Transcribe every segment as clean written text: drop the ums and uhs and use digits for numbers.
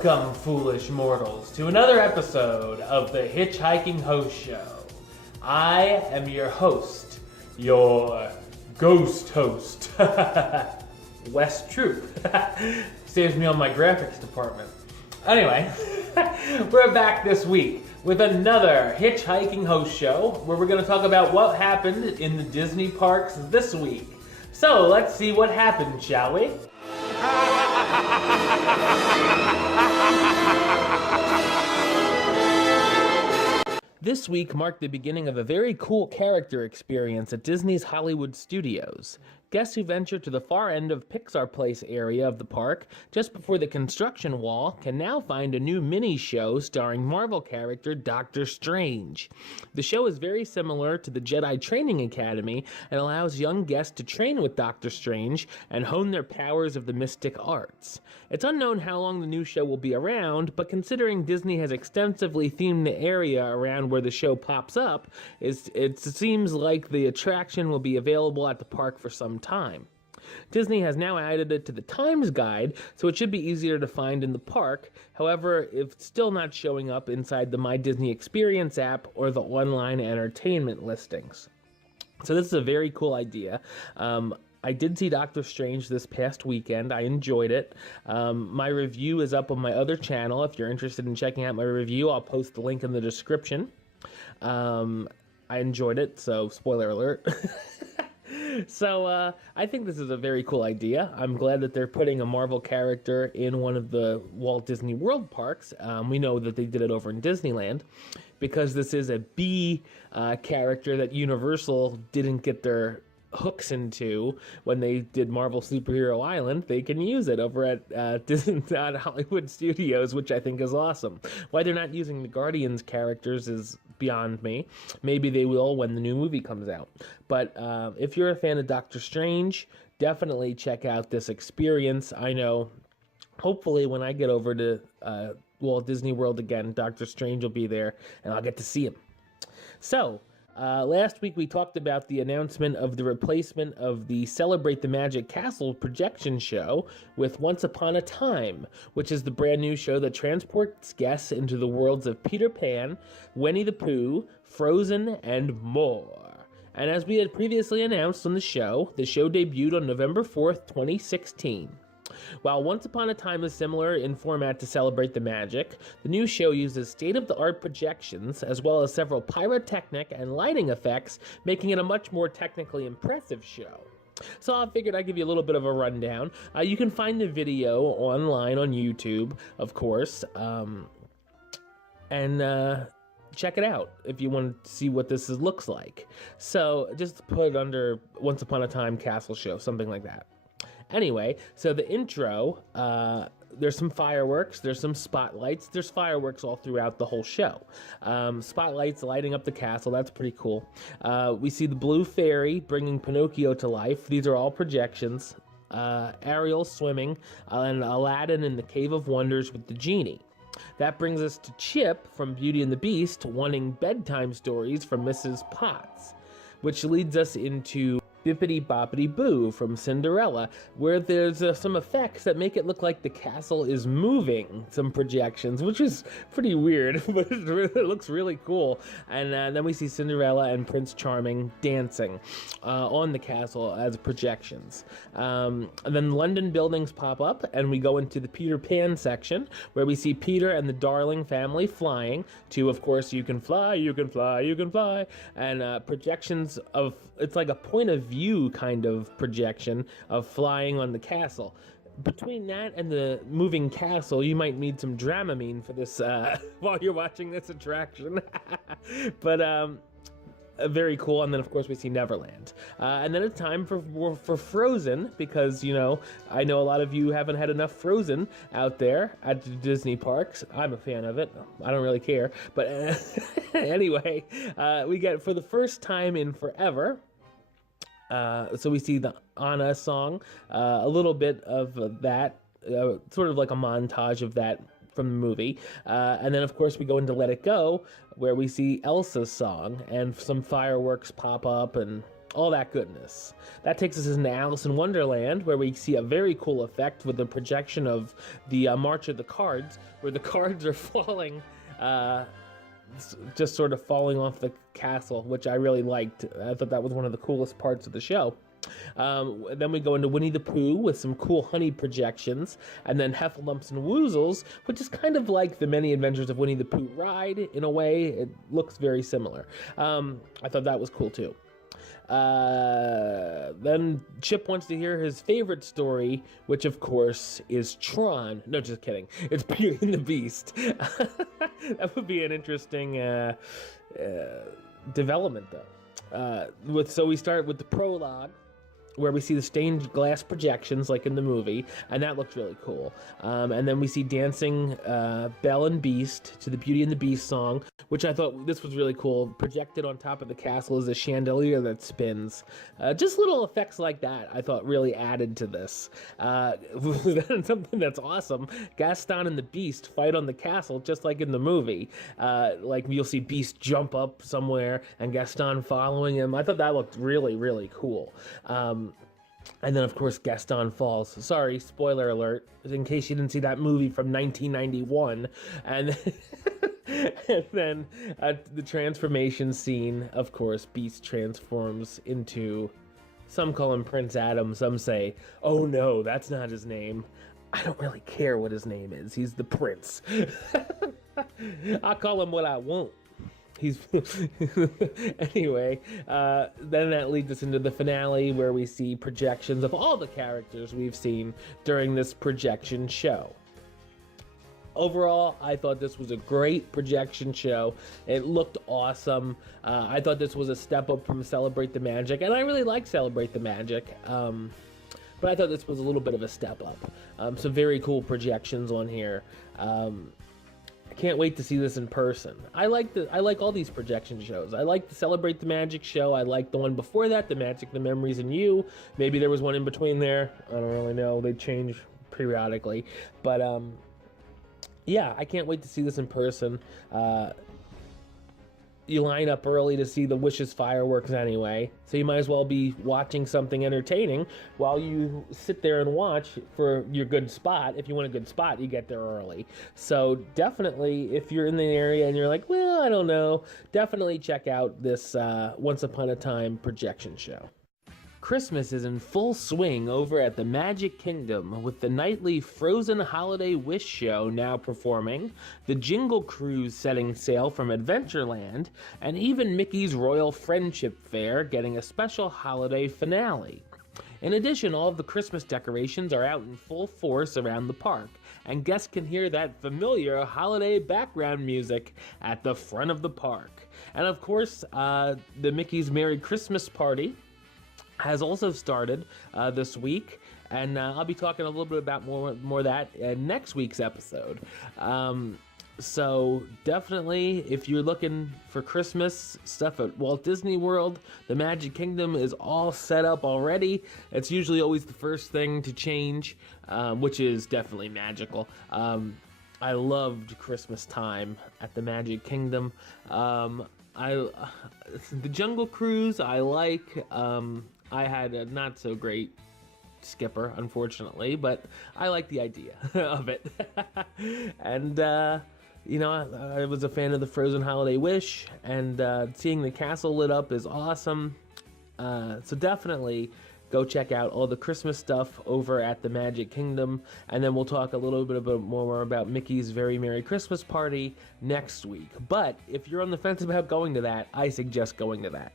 Welcome, foolish mortals, to another episode of the HitchHiking Host Show. I am your host, your ghost host, Wes Troop. Saves me on my graphics department. Anyway, we're back this week with another HitchHiking Host Show where we're going to talk about what happened in the Disney parks this week. So let's see what happened, shall we? This week marked the beginning of a very cool character experience at Disney's Hollywood Studios. Guests who venture to the far end of Pixar Place area of the park, just before the construction wall, can now find a new mini-show starring Marvel character Doctor Strange. The show is very similar to the Jedi Training Academy and allows young guests to train with Doctor Strange and hone their powers of the mystic arts. It's unknown how long the new show will be around, but considering Disney has extensively themed the area around where the show pops up, it seems like the attraction will be available at the park for some time. Disney has now added it to the Times Guide, so it should be easier to find in the park. However, it's still not showing up inside the My Disney Experience app or the online entertainment listings. So this is a very cool idea. I did see Doctor Strange this past weekend. I enjoyed it. My review is up on my other channel. If you're interested in checking out my review, I'll post the link in the description. I enjoyed it, so spoiler alert. So I think this is a very cool idea. I'm glad that they're putting a Marvel character in one of the Walt Disney World parks. We know that they did it over in Disneyland because this is a B character that Universal didn't get their hooks into when they did Marvel Superhero Island. They can use it over at Disney Hollywood Studios, which I think is awesome. Why they're not using the Guardians characters is beyond me. Maybe they will when the new movie comes out. But if you're a fan of Doctor Strange, definitely check out this experience. I know, hopefully when I get over to Walt Disney World again, Doctor Strange will be there and I'll get to see him. So, last week we talked about the announcement of the replacement of the Celebrate the Magic Castle projection show with Once Upon a Time, which is the brand new show that transports guests into the worlds of Peter Pan, Winnie the Pooh, Frozen, and more. And as we had previously announced on the show debuted on November 4th, 2016. While Once Upon a Time is similar in format to Celebrate the Magic, the new show uses state-of-the-art projections as well as several pyrotechnic and lighting effects, making it a much more technically impressive show. So I figured I'd give you a little bit of a rundown. You can find the video online on YouTube, of course, and check it out if you want to see what this looks like. So just put it under Once Upon a Time Castle Show, something like that. Anyway, so the intro, there's some fireworks, there's some spotlights, there's fireworks all throughout the whole show. Spotlights lighting up the castle, that's pretty cool. We see the Blue Fairy bringing Pinocchio to life. These are all projections. Ariel swimming, and Aladdin in the Cave of Wonders with the genie. That brings us to Chip from Beauty and the Beast wanting bedtime stories from Mrs. Potts, which leads us into Bippity Boppity Boo from Cinderella, where there's some effects that make it look like the castle is moving, some projections, which is pretty weird, but it looks really cool. And then we see Cinderella and Prince Charming dancing on the castle as projections. And then London buildings pop up, and we go into the Peter Pan section, where we see Peter and the Darling family flying to, of course, You Can Fly, You Can Fly, You Can Fly, and projections of, it's like a point of view kind of projection of flying on the castle. Between that and the moving castle, you might need some Dramamine for this while you're watching this attraction. But very cool. And then of course we see Neverland, and then it's time for Frozen, because you know, I know a lot of you haven't had enough Frozen out there at the Disney parks. I'm a fan of it. I don't really care, but anyway, we get, for the first time in forever, so we see the Anna song, a little bit of that, sort of like a montage of that from the movie. And then, of course, we go into Let It Go, where we see Elsa's song, and some fireworks pop up, and all that goodness. That takes us into Alice in Wonderland, where we see a very cool effect with the projection of the March of the Cards, where the cards are falling, just sort of falling off the castle, which I really liked. I thought that was one of the coolest parts of the show. Then we go into Winnie the Pooh with some cool honey projections, and then Heffalumps and Woozles, which is kind of like the Many Adventures of Winnie the Pooh ride in a way. It looks very similar. I thought that was cool too. Then Chip wants to hear his favorite story, which of course is Tron. No, just kidding. It's Beauty and the Beast. That would be an interesting development, though. So we start with the prologue, where we see the stained glass projections like in the movie, and that looked really cool. And then we see dancing Belle and Beast to the Beauty and the Beast song, which I thought this was really cool. Projected on top of the castle is a chandelier that spins. Just little effects like that I thought really added to this. Something that's awesome, Gaston and the Beast fight on the castle just like in the movie. Like you'll see Beast jump up somewhere and Gaston following him. I thought that looked really, really cool. And then, of course, Gaston falls. Sorry, spoiler alert, in case you didn't see that movie from 1991. And then the transformation scene, of course, Beast transforms into, some call him Prince Adam, some say, oh no, that's not his name. I don't really care what his name is. He's the prince. I'll call him what I want. Anyway, then that leads us into the finale, where we see projections of all the characters we've seen during this projection show. Overall, I thought this was a great projection show. It looked awesome. I thought this was a step up from Celebrate the Magic, and I really like Celebrate the Magic. But I thought this was a little bit of a step up. Some very cool projections on here. Can't wait to see this in person. I like all these projection shows. I like the Celebrate the Magic show. I like the one before that, the Magic, the Memories, and You. Maybe there was one in between there. I don't really know. They change periodically. But yeah, I can't wait to see this in person. You line up early to see the Wishes fireworks anyway, so you might as well be watching something entertaining while you sit there and watch for your good spot. If you want a good spot, you get there early. So definitely, if you're in the area and you're like, well, I don't know, definitely check out this Once Upon a Time projection show. Christmas is in full swing over at the Magic Kingdom, with the nightly Frozen Holiday Wish Show now performing, the Jingle Cruise setting sail from Adventureland, and even Mickey's Royal Friendship Fair getting a special holiday finale. In addition, all of the Christmas decorations are out in full force around the park, and guests can hear that familiar holiday background music at the front of the park. And of course, the Mickey's Merry Christmas Party has also started this week, and I'll be talking a little bit about more of that in next week's episode. So definitely, if you're looking for Christmas stuff at Walt Disney World, the Magic Kingdom is all set up already. It's usually always the first thing to change, which is definitely magical. I loved Christmas time at the Magic Kingdom. The Jungle Cruise I like. I had a not so great skipper, unfortunately, but I like the idea of it. And you know, I was a fan of the Frozen Holiday Wish, and seeing the castle lit up is awesome. So definitely go check out all the Christmas stuff over at the Magic Kingdom, and then we'll talk a little bit more about Mickey's Very Merry Christmas Party next week. But if you're on the fence about going to that, I suggest going to that.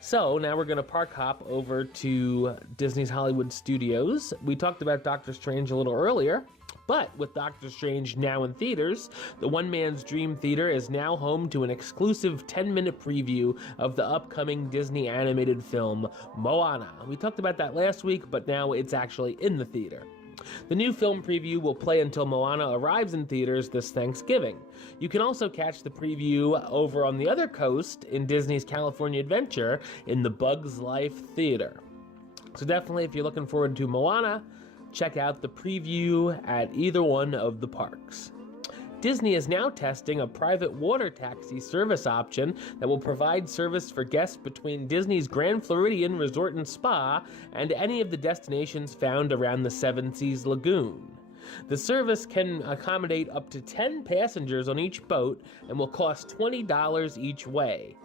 So now we're going to park hop over to Disney's Hollywood Studios. We talked about Doctor Strange a little earlier, but with Doctor Strange now in theaters, the One Man's Dream Theater is now home to an exclusive 10-minute preview of the upcoming Disney animated film, Moana. We talked about that last week, but now it's actually in the theater. The new film preview will play until Moana arrives in theaters this Thanksgiving. You can also catch the preview over on the other coast in Disney's California Adventure in the Bugs Life Theater. So definitely, if you're looking forward to Moana, check out the preview at either one of the parks. Disney is now testing a private water taxi service option that will provide service for guests between Disney's Grand Floridian Resort and Spa and any of the destinations found around the Seven Seas Lagoon. The service can accommodate up to 10 passengers on each boat and will cost $20 each way.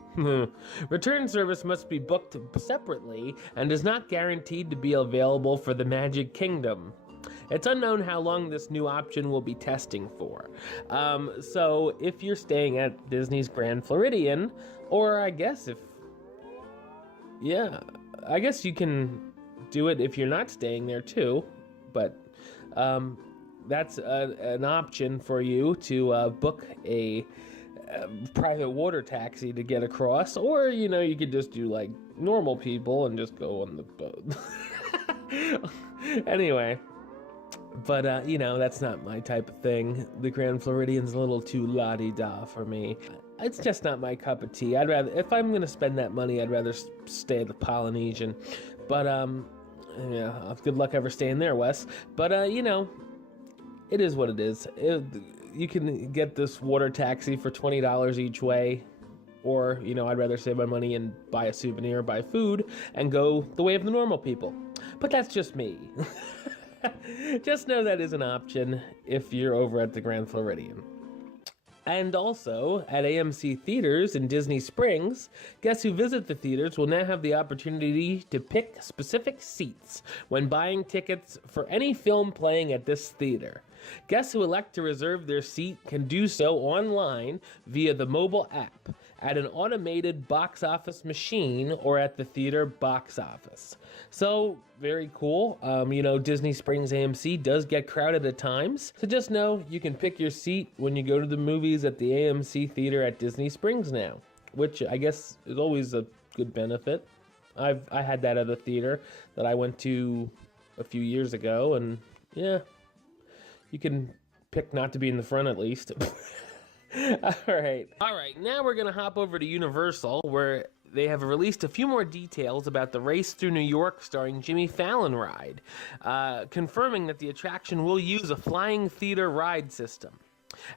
Return service must be booked separately and is not guaranteed to be available for the Magic Kingdom. It's unknown how long this new option will be testing for. So if you're staying at Disney's Grand Floridian, or I guess I guess you can do it if you're not staying there too, but that's an option for you to book a private water taxi to get across, or you could just do like normal people and just go on the boat. Anyway, but that's not my type of thing. The Grand Floridian's a little too la-di-da for me. It's just not my cup of tea. I'd rather, if I'm gonna spend that money, I'd rather stay at the Polynesian. But good luck ever staying there, Wes. But it is what it is. You can get this water taxi for $20 each way, or I'd rather save my money and buy a souvenir, buy food, and go the way of the normal people. But that's just me. Just know that is an option if you're over at the Grand Floridian. And also, at AMC Theaters in Disney Springs, guests who visit the theaters will now have the opportunity to pick specific seats when buying tickets for any film playing at this theater. Guests who elect to reserve their seat can do so online via the mobile app, at an automated box office machine, or at the theater box office. So, very cool. Disney Springs AMC does get crowded at times. So just know you can pick your seat when you go to the movies at the AMC Theater at Disney Springs now, which I guess is always a good benefit. I had that at a theater that I went to a few years ago, and yeah, you can pick not to be in the front at least. All right, now we're going to hop over to Universal, where they have released a few more details about the Race Through New York starring Jimmy Fallon ride, confirming that the attraction will use a flying theater ride system.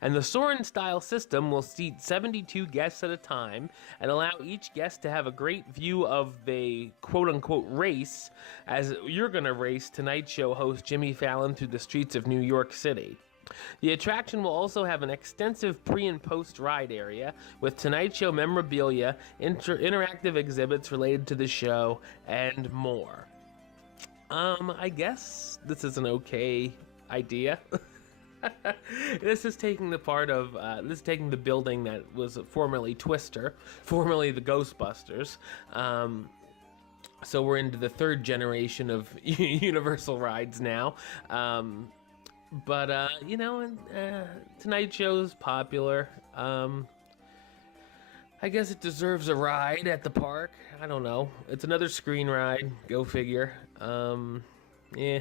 And the Soarin'-style system will seat 72 guests at a time and allow each guest to have a great view of the quote-unquote race, as you're going to race Tonight Show host Jimmy Fallon through the streets of New York City. The attraction will also have an extensive pre- and post-ride area with Tonight Show memorabilia, interactive exhibits related to the show, and more. I guess this is an okay idea. This is taking the building that was formerly Twister, formerly the Ghostbusters. So we're into the third generation of Universal rides now. But Tonight Show's popular. I guess it deserves a ride at the park. I don't know. It's another screen ride. Go figure. Yeah.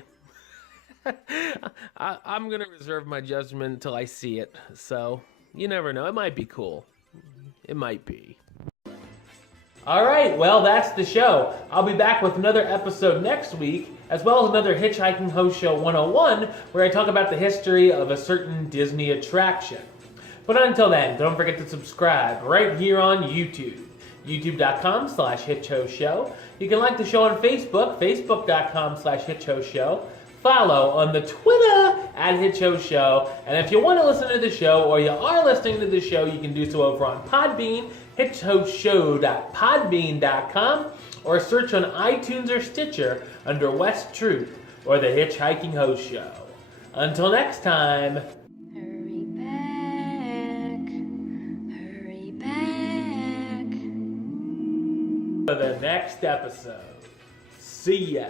I'm gonna reserve my judgment until I see it. So, you never know. It might be cool. It might be. Alright, well, that's the show. I'll be back with another episode next week, as well as another Hitchhiking Host Show 101, where I talk about the history of a certain Disney attraction. But until then, don't forget to subscribe right here on YouTube. YouTube.com/HitchHostShow. You can like the show on Facebook, Facebook.com/HitchHostShow. Follow on the Twitter @HitchHostShow. And if you want to listen to the show, or you are listening to the show, you can do so over on Podbean, HitchHostShow.podbean.com, or search on iTunes or Stitcher under West Truth or the Hitchhiking Host Show. Until next time. Hurry back For the next episode. See ya.